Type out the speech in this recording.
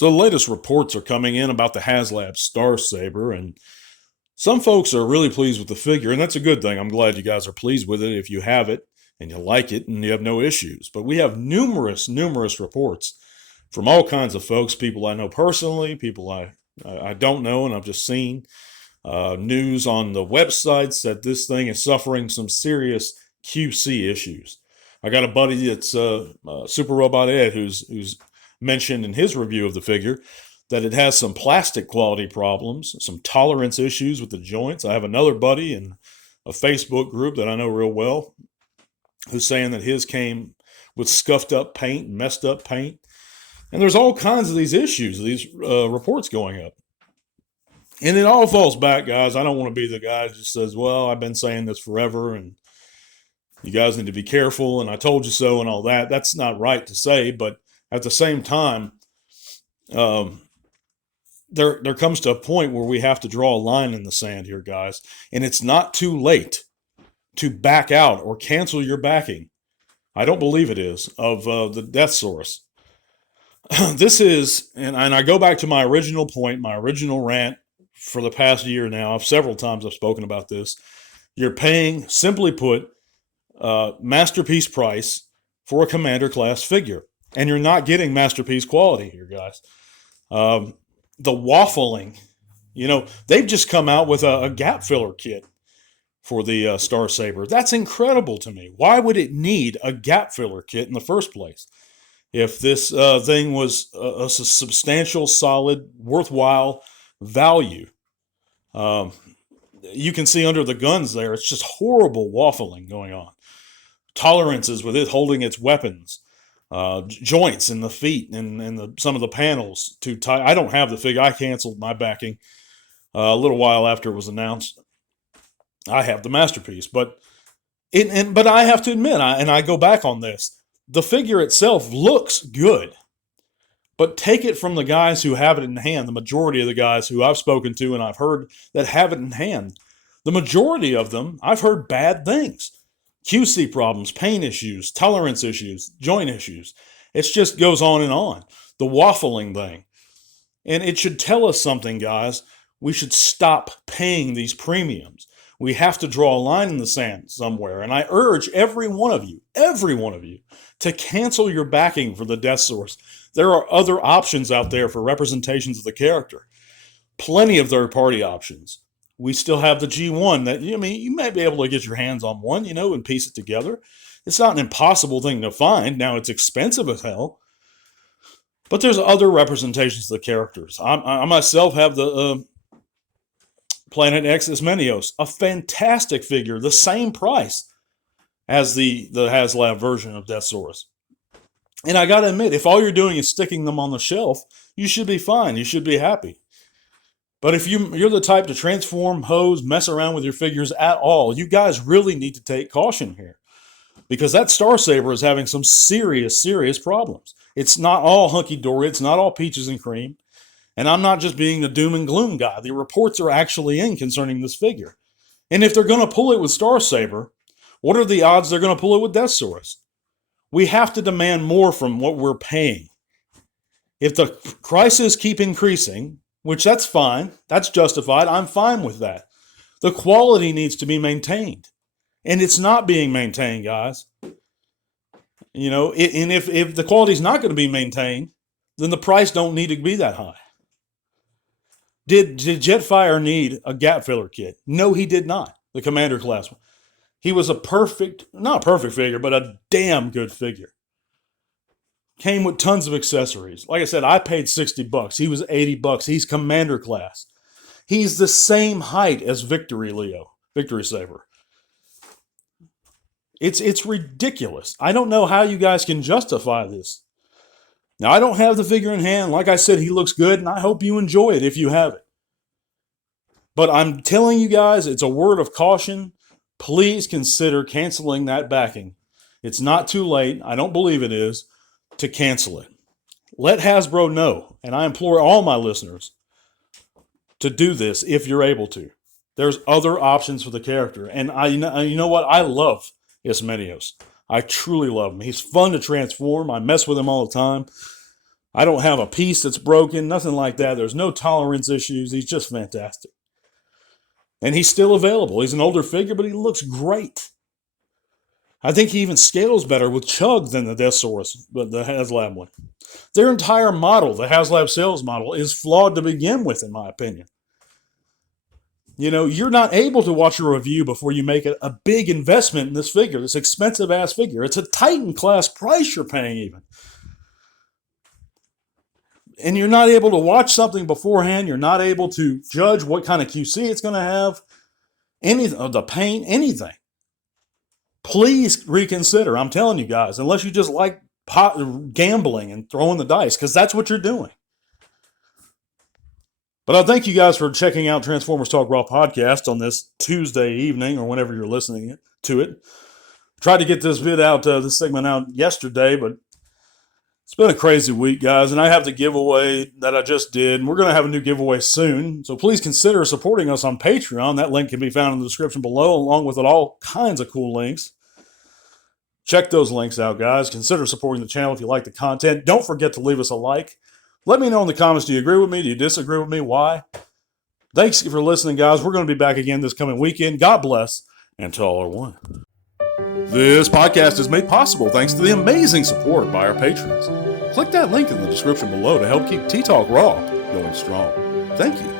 So the latest reports are coming in about the Haslab Star Saber, and some folks are really pleased with the figure, and that's a good thing. I'm glad you guys are pleased with it if you have it and you like it and you have no issues. But we have numerous reports from all kinds of folks, people I know personally, people I don't know and I've just seen. News on the websites that this thing is suffering some serious QC issues. I got a buddy that's Super Robot Ed who's mentioned in his review of the figure that it has some plastic quality problems, some tolerance issues with the joints. I have another buddy in a Facebook group that I know real well who's saying that his came with scuffed up paint, messed up paint. And there's all kinds of these issues, these reports going up. And it all falls back, guys. I don't want to be the guy that just says, well, I've been saying this forever and you guys need to be careful and I told you so and all that. That's not right to say, but at the same time, there comes to a point where we have to draw a line in the sand here, guys. And it's not too late to back out or cancel your backing. I don't believe it is, of the Death Source. This is, and I go back to my original point, my original rant for the past year now. Several times I've spoken about this. You're paying, simply put, masterpiece price for a commander class figure. And you're not getting masterpiece quality here, guys. The waffling, they've just come out with a gap filler kit for the Star Saber. That's incredible to me. Why would it need a gap filler kit in the first place? If this thing was a substantial, solid, worthwhile value. You can see under the guns there, it's just horrible waffling going on. Tolerances with it holding its weapons. Joints in the feet and some of the panels too tight. I don't have the figure. I canceled my backing a little while after it was announced. I have the masterpiece, but I have to admit, I go back on this. The figure itself looks good, but take it from the guys who have it in hand. The majority of the guys who I've spoken to and I've heard that have it in hand, the majority of them, I've heard bad things. QC problems, paint issues, tolerance issues, joint issues. It just goes on and on. The waffling thing. And it should tell us something, guys. We should stop paying these premiums. We have to draw a line in the sand somewhere. And I urge every one of you, to cancel your backing for the Death Source. There are other options out there for representations of the character. Plenty of third-party options. We still have the G1 that, you may be able to get your hands on one, and piece it together. It's not an impossible thing to find. Now, it's expensive as hell. But there's other representations of the characters. I myself have the Planet X Ismenios, a fantastic figure, the same price as the Haslab version of Death Source. And I got to admit, if all you're doing is sticking them on the shelf, you should be fine. You should be happy. But if you're the type to transform, hose, mess around with your figures at all, you guys really need to take caution here. Because that Star Saber is having some serious problems. It's not all hunky-dory. It's not all peaches and cream. And I'm not just being the doom and gloom guy. The reports are actually in concerning this figure. And if they're going to pull it with Star Saber, what are the odds they're going to pull it with Death Source? We have to demand more from what we're paying. If the prices keep increasing, which that's fine, that's justified, I'm fine with that. The quality needs to be maintained. And it's not being maintained, guys. And if the quality's not going to be maintained, then the price don't need to be that high. Did Jetfire need a gap filler kit? No, he did not. The Commander class one. He was not a perfect figure, but a damn good figure. Came with tons of accessories. Like I said, I paid $60. He was $80. He's Commander class. He's the same height as Victory Saber. It's ridiculous. I don't know how you guys can justify this. Now, I don't have the figure in hand. Like I said, he looks good, and I hope you enjoy it if you have it. But I'm telling you guys, it's a word of caution. Please consider canceling that backing. It's not too late. I don't believe it is. To cancel it. Let Hasbro know, and I implore all my listeners to do this if you're able to. There's other options for the character, and you know what? I love Ismenios. I truly love him. He's fun to transform. I mess with him all the time. I don't have a piece that's broken, nothing like that. There's no tolerance issues. He's just fantastic. And he's still available. He's an older figure, but he looks great. I think he even scales better with Chug than the Deathsaurus, but the Haslab one. Their entire model, the Haslab sales model, is flawed to begin with, in my opinion. You know, you're not able to watch a review before you make a big investment in this figure, this expensive-ass figure. It's a Titan-class price you're paying even. And you're not able to watch something beforehand. You're not able to judge what kind of QC it's going to have, anything, the paint, anything. Please reconsider. I'm telling you guys, unless you just like gambling and throwing the dice, because that's what you're doing. But I thank you guys for checking out Transformers Talk Raw podcast on this Tuesday evening or whenever you're listening to it. Tried to get this this segment out yesterday, but it's been a crazy week, guys, and I have the giveaway that I just did, and we're going to have a new giveaway soon, so please consider supporting us on Patreon. That link can be found in the description below, along with all kinds of cool links. Check those links out, guys. Consider supporting the channel if you like the content. Don't forget to leave us a like. Let me know in the comments, do you agree with me? Do you disagree with me? Why? Thanks for listening, guys. We're going to be back again this coming weekend. God bless, and to all are one. This podcast is made possible thanks to the amazing support by our patrons. Click that link in the description below to help keep T-Talk Raw going strong. Thank you.